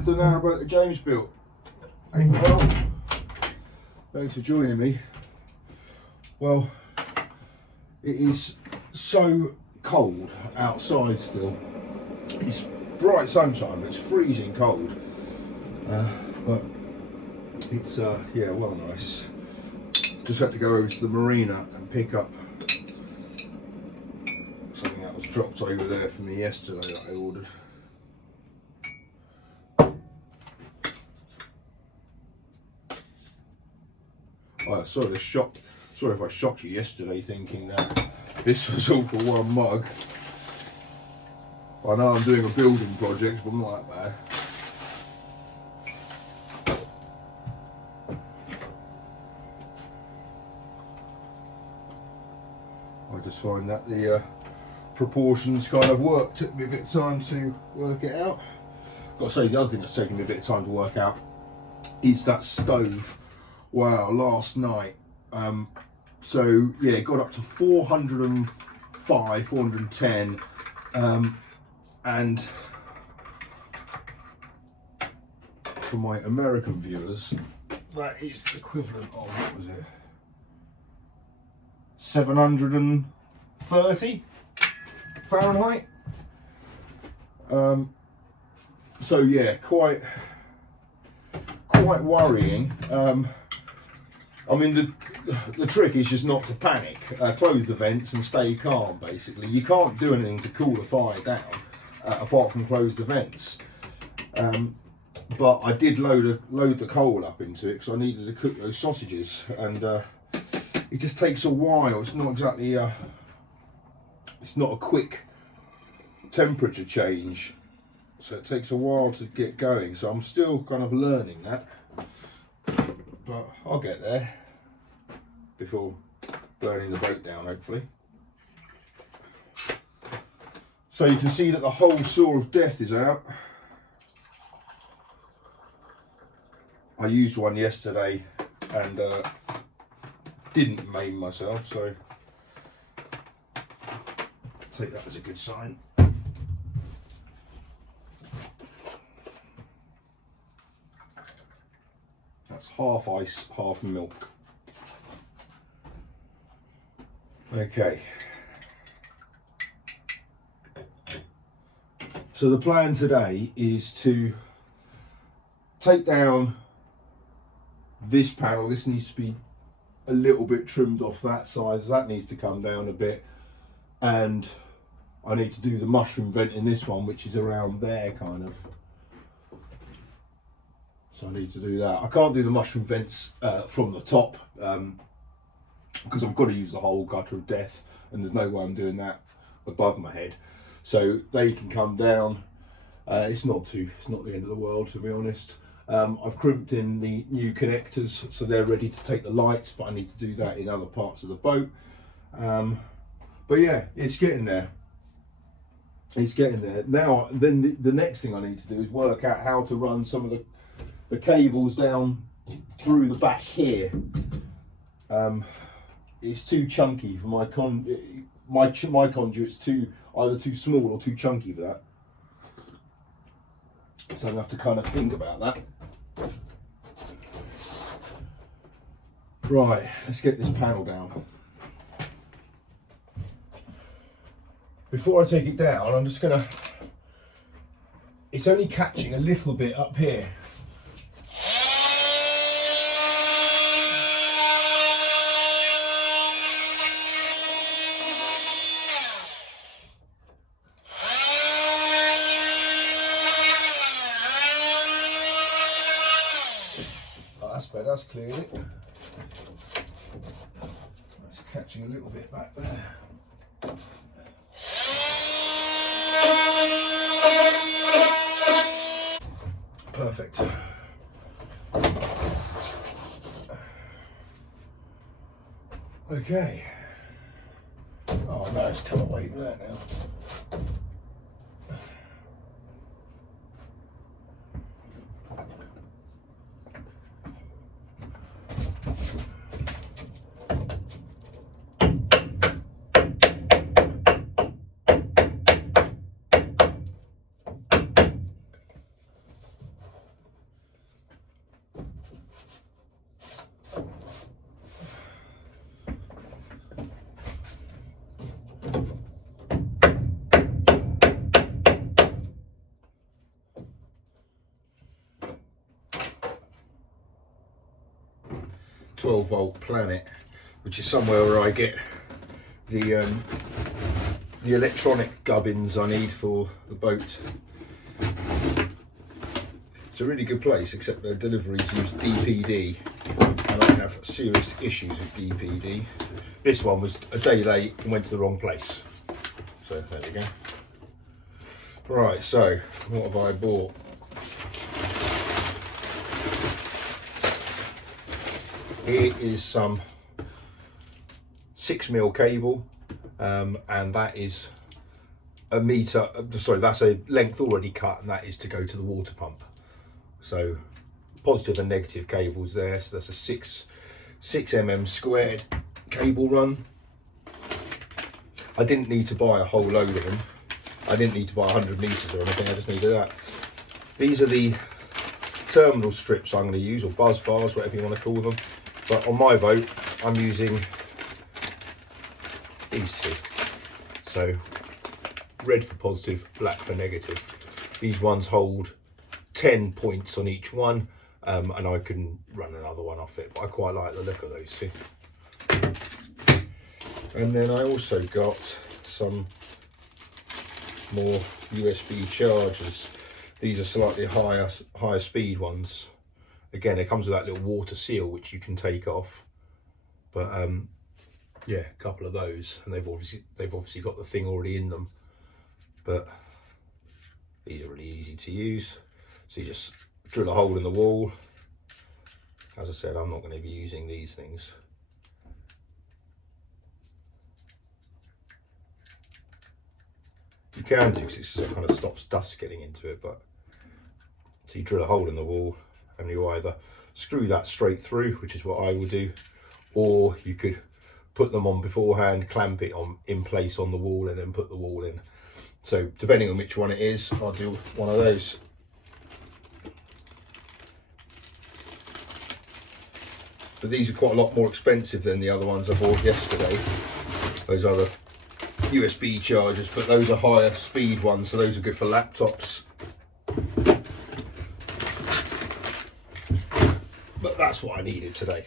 welcome to the Narrowboat that James built. Hey, well, thanks for joining me. Well, it is so cold outside still. It's bright sunshine, but it's freezing cold. But it's yeah, well nice. Just had to go over to the marina and pick up something that was dropped over there for me yesterday that I ordered. Oh, sorry if I shocked you yesterday thinking that this was all for one mug. I know I'm doing a building project, but I'm not that bad. I just find that the proportions kind of work. Took me a bit of time to work it out. Got to say, the other thing that's taken me a bit of time to work out is that stove. Wow, last night. So yeah, it got up to 405, 410, and for my American viewers, that is the equivalent of, what was it? 730 Fahrenheit. So yeah, quite worrying. I mean, the trick is just not to panic. Close the vents and stay calm, basically. You can't do anything to cool the fire down, apart from close the vents. But I did load the coal up into it because I needed to cook those sausages, and it just takes a while. It's not exactly it's not a quick temperature change, so it takes a while to get going. So I'm still kind of learning that, but I'll get there before burning the boat down, hopefully. So you can see that the whole saw of death is out. I used one yesterday and didn't maim myself, so take that as a good sign. That's half ice, half milk. Okay. So the plan today is to take down this panel. This needs to be a little bit trimmed off that side, so that needs to come down a bit, and I need to do the mushroom vent in this one, which is around there kind of. So I need to do that. I can't do the mushroom vents from the top because I've got to use the whole gutter of death, and there's no way I'm doing that above my head. So they can come down. It's not the end of the world, to be honest. I've crimped in the new connectors so they're ready to take the lights, but I need to do that in other parts of the boat. But yeah, it's getting there. It's getting there. Now, then the next thing I need to do is work out how to run some of the cables down through the back here. It's too chunky for my conduit's either too small or too chunky for that. So I'm gonna have to kind of think about that. Right, let's get this panel down. Before I take it down, I'm just gonna, it's only catching a little bit up here. That's cleared it. It's catching a little bit back there. Perfect. Okay. Oh no, it's come away there now. 12-volt planet, which is somewhere where I get the electronic gubbins I need for the boat. It's a really good place, except their deliveries use DPD, and I have serious issues with DPD. This one was a day late and went to the wrong place. So there we go. Right, so what have I bought? Here is some 6mm cable, and that is a meter, sorry, that's a length already cut, and that is to go to the water pump. So positive and negative cables there, so that's a 6mm squared cable run. I didn't need to buy a whole load of them. I didn't need to buy 100 meters or anything, I just needed that. These are the terminal strips I'm going to use, or buzz bars, whatever you want to call them. But on my boat, I'm using these two. So red for positive, black for negative. These ones hold 10 points on each one, and I can run another one off it, but I quite like the look of those two. And then I also got some more USB chargers. These are slightly higher speed ones. Again, it comes with that little water seal which you can take off, but yeah, a couple of those, and they've obviously got the thing already in them, but these are really easy to use. So you just drill a hole in the wall. As I said, I'm not going to be using these things. You can do, because it kind of stops dust getting into it, but so you drill a hole in the wall and you either screw that straight through, which is what I will do, or you could put them on beforehand, clamp it in place on the wall, and then put the wall in. So depending on which one it is, I'll do one of those. But these are quite a lot more expensive than the other ones I bought yesterday, those other USB chargers, but those are higher speed ones, so those are good for laptops. But that's what I needed today.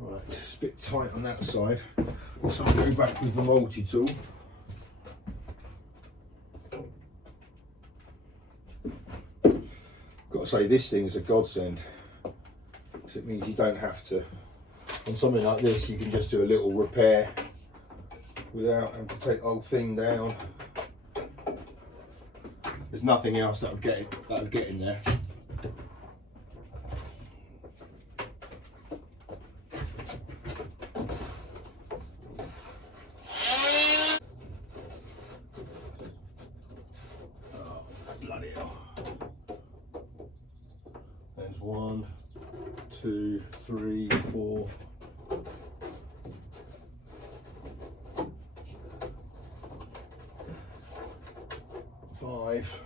Right, it's a bit tight on that side, so I'll go back with the multi-tool. Got to say, this thing is a godsend, because it means you don't have to, on something like this, you can just do a little repair without having to take the whole thing down. There's nothing else that would get in there. Oh, bloody hell. There's 1, 2, 3, 4. 5.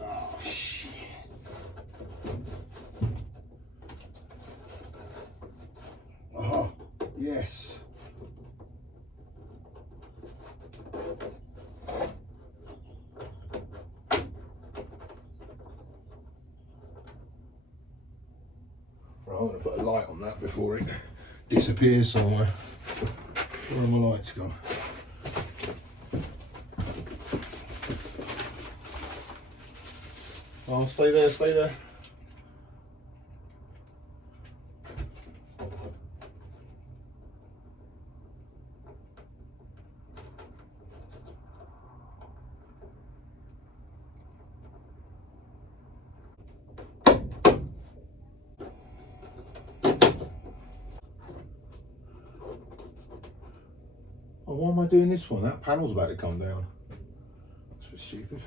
Oh shit. Oh, yes. Right, I'm going to put a light on that before it disappears somewhere. Where have my lights gone? Oh, stay there, stay there. Oh, why am I doing this one? That panel's about to come down. That's a bit stupid.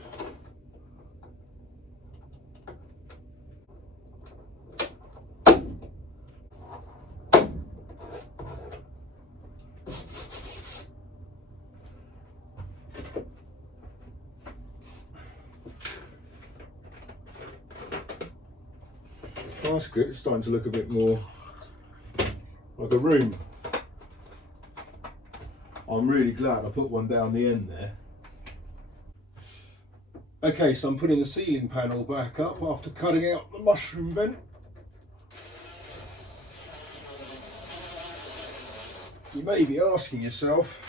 Oh, that's good. It's starting to look a bit more like a room. I'm really glad I put one down the end there. Okay, so I'm putting the ceiling panel back up after cutting out the mushroom vent. You may be asking yourself,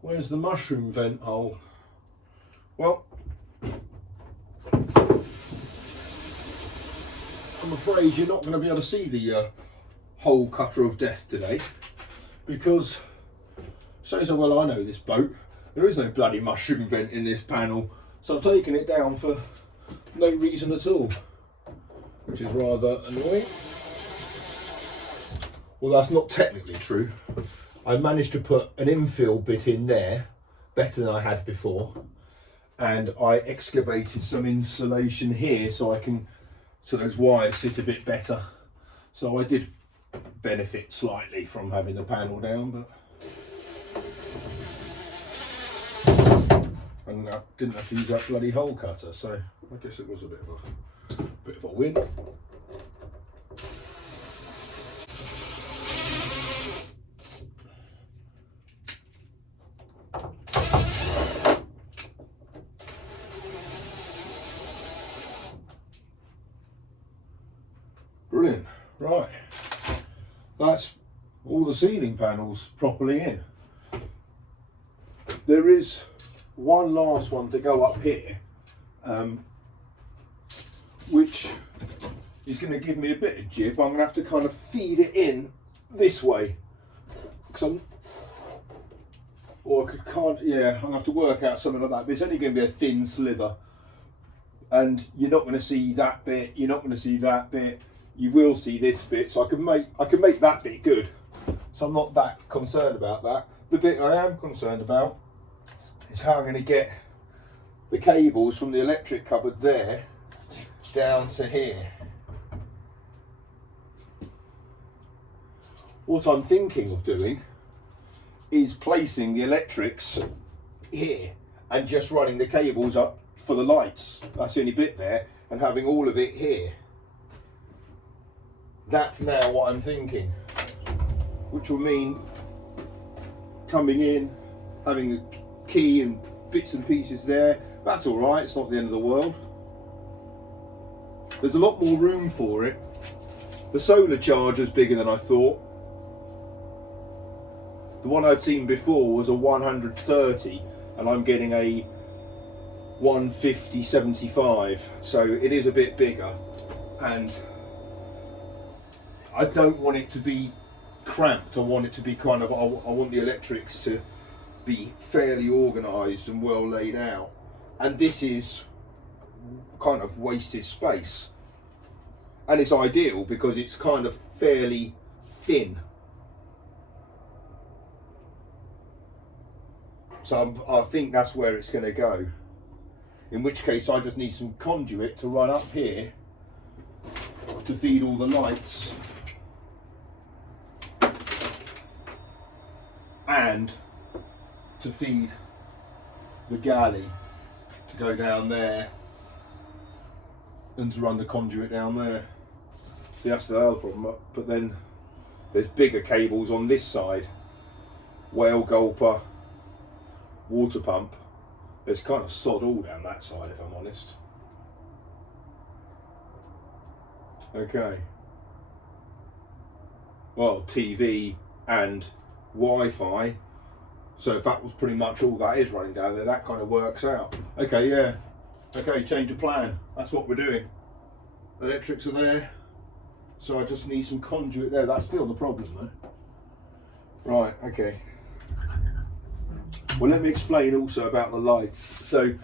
where's the mushroom vent hole? Well, I'm afraid you're not going to be able to see the hole cutter of death today, because so well I know this boat, there is no bloody mushroom vent in this panel, so I've taken it down for no reason at all, which is rather annoying. Well, that's not technically true. I managed to put an infill bit in there better than I had before, and I excavated some insulation here so those wires sit a bit better. So I did benefit slightly from having the panel down, but and I didn't have to use that bloody hole cutter, so I guess it was a bit of a win. Brilliant. Right, that's all the ceiling panels properly in. There is one last one to go up here, which is going to give me a bit of jib. I'm going to have to kind of feed it in this way, I'm going to have to work out something like that, but it's only going to be a thin sliver, and you're not going to see that bit, you're not going to see that bit, you will see this bit, so I can make that bit good, so I'm not that concerned about that. The bit I am concerned about is how I'm going to get the cables from the electric cupboard there down to here. What I'm thinking of doing is placing the electrics here and just running the cables up for the lights. That's the only bit there, and having all of it here. That's now what I'm thinking, which will mean coming in, having the key and bits and pieces there. That's all right, it's not the end of the world. There's a lot more room for it. The solar charger's bigger than I thought. The one I'd seen before was a 130, and I'm getting a 150/75, so it is a bit bigger, and I don't want it to be cramped. I want it to be kind of, I want the electrics to be fairly organised and well laid out, and this is kind of wasted space, and it's ideal because it's kind of fairly thin. So I think that's where it's going to go, in which case I just need some conduit to run up here to feed all the lights and to feed the galley to go down there and to run the conduit down there. See, that's the other problem, but then there's bigger cables on this side, whale gulper, water pump. There's kind of sod all down that side, if I'm honest. Okay. Well, TV and Wi-Fi. So if that was pretty much all that is running down there, that kind of works out. Okay, yeah. Okay, change of plan. That's what we're doing. Electrics are there. So I just need some conduit there. That's still the problem though. Right, okay. Well, let me explain also about the lights. So,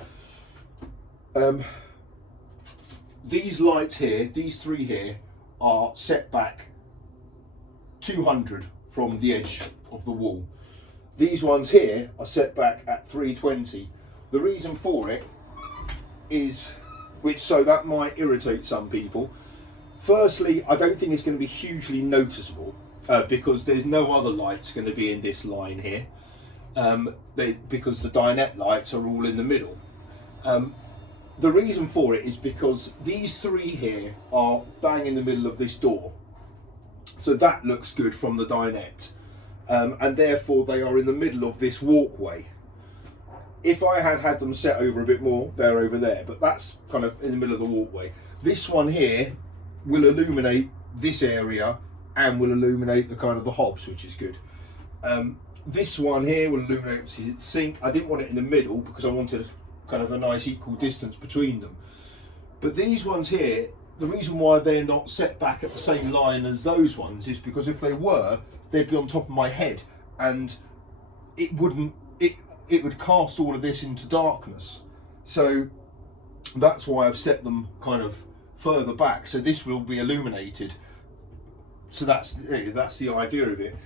these lights here, these three here, are set back 200 from the edge of the wall. These ones here are set back at 320. The reason for it is, so that might irritate some people. Firstly, I don't think it's going to be hugely noticeable because there's no other lights going to be in this line here. Because the dinette lights are all in the middle. the reason for it is because these three here are bang in the middle of this door. So that looks good from the dinette. And therefore they are in the middle of this walkway. If I had them set over a bit more, they're over there, but that's kind of in the middle of the walkway. This one here will illuminate this area and will illuminate the kind of the hobs, which is good. This one here will illuminate the sink. I didn't want it in the middle because I wanted kind of a nice equal distance between them. But these ones here, the reason why they're not set back at the same line as those ones is because if they were, they'd be on top of my head, and it would cast all of this into darkness. So that's why I've set them kind of further back, so this will be illuminated. So that's the idea of it.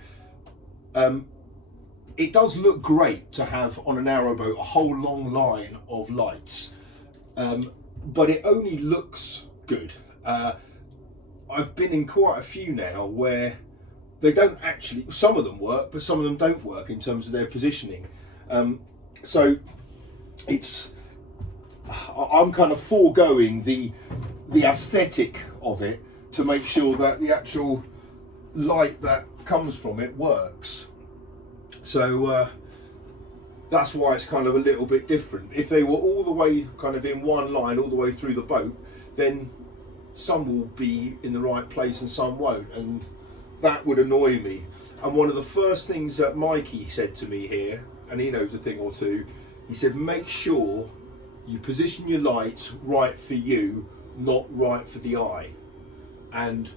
It does look great to have on a narrowboat a whole long line of lights, but it only looks good. I've been in quite a few now where they don't actually, some of them work, but some of them don't work in terms of their positioning. So I'm kind of foregoing the aesthetic of it to make sure that the actual light that comes from it works. So that's why it's kind of a little bit different. If they were all the way kind of in one line all the way through the boat, then some will be in the right place and some won't, and that would annoy me. And one of the first things that Mikey said to me here, and he knows a thing or two, he said make sure you position your lights right for you, not right for the eye. And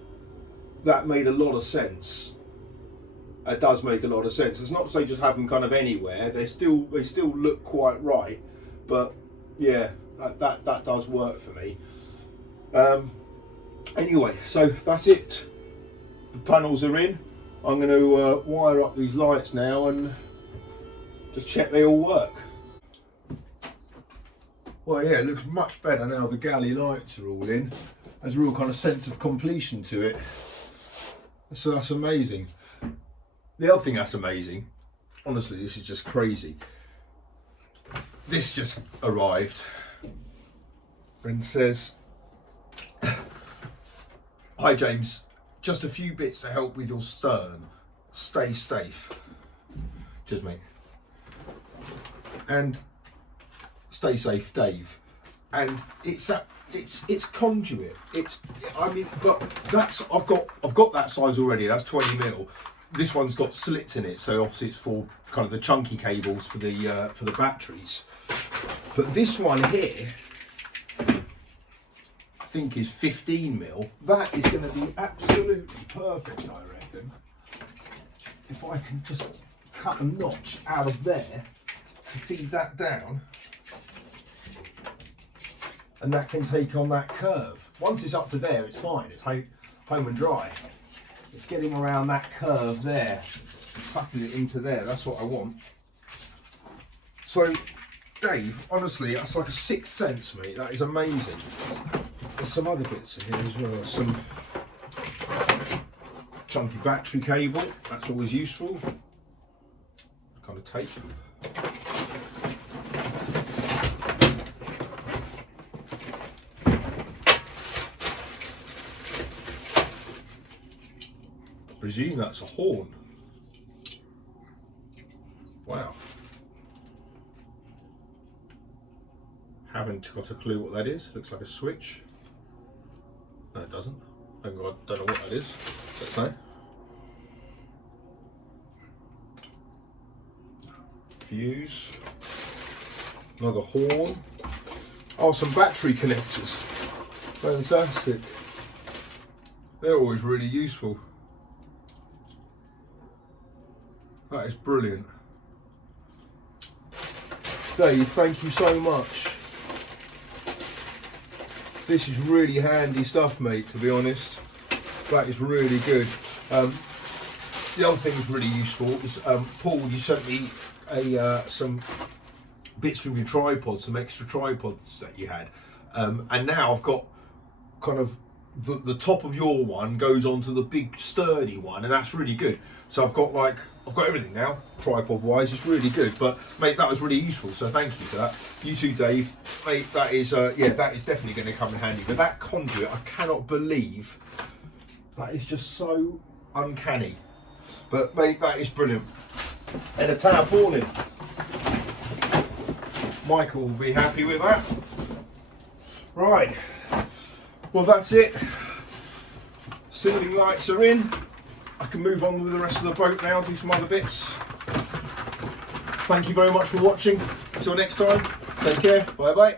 that made a lot of sense. It does make a lot of sense. It's not to say just have them kind of anywhere. They still look quite right, but yeah, that does work for me. Anyway, so that's it. The panels are in. I'm going to wire up these lights now and just check they all work. Well, yeah, it looks much better now the galley lights are all in. There's a real kind of sense of completion to it. So that's amazing. The other thing that's amazing, honestly, this is just crazy. This just arrived and says, "Hi James, just a few bits to help with your stern. Stay safe." Cheers, mate. And stay safe, Dave. And it's conduit. But that's I've got that size already. That's 20 mil. This one's got slits in it, so obviously it's for kind of the chunky cables for the batteries. But this one here, I think is 15 mil. That is going to be absolutely perfect, I reckon. If I can just cut a notch out of there to feed that down, and that can take on that curve. Once it's up to there, it's fine. It's home and dry. It's getting around that curve there, tucking it into there. That's what I want. So, Dave, honestly, that's like a sixth sense, mate. That is amazing. There's some other bits in here as well. Some chunky battery cable. That's always useful. Kind of tape. I presume that's a horn. Wow. Haven't got a clue what that is. Looks like a switch. No, it doesn't. I don't know what that is. Let's say. Fuse. Another horn. Oh, some battery connectors. Fantastic. They're always really useful. That is brilliant. Dave, thank you so much. This is really handy stuff, mate, to be honest. That is really good. The other thing that's really useful is, Paul, you sent me some bits from your tripod, some extra tripods that you had. And now I've got kind of the top of your one goes onto the big sturdy one, and that's really good. So I've got everything now, tripod wise. It's really good. But mate, that was really useful. So thank you for that. You too, Dave. Mate, that is yeah, that is definitely going to come in handy. But that conduit, I cannot believe that is just so uncanny. But mate, that is brilliant. And a tarpaulin. Michael will be happy with that. Right. Well, that's it. Ceiling lights are in. I can move on with the rest of the boat now, do some other bits. Thank you very much for watching. Until next time, take care. Bye bye.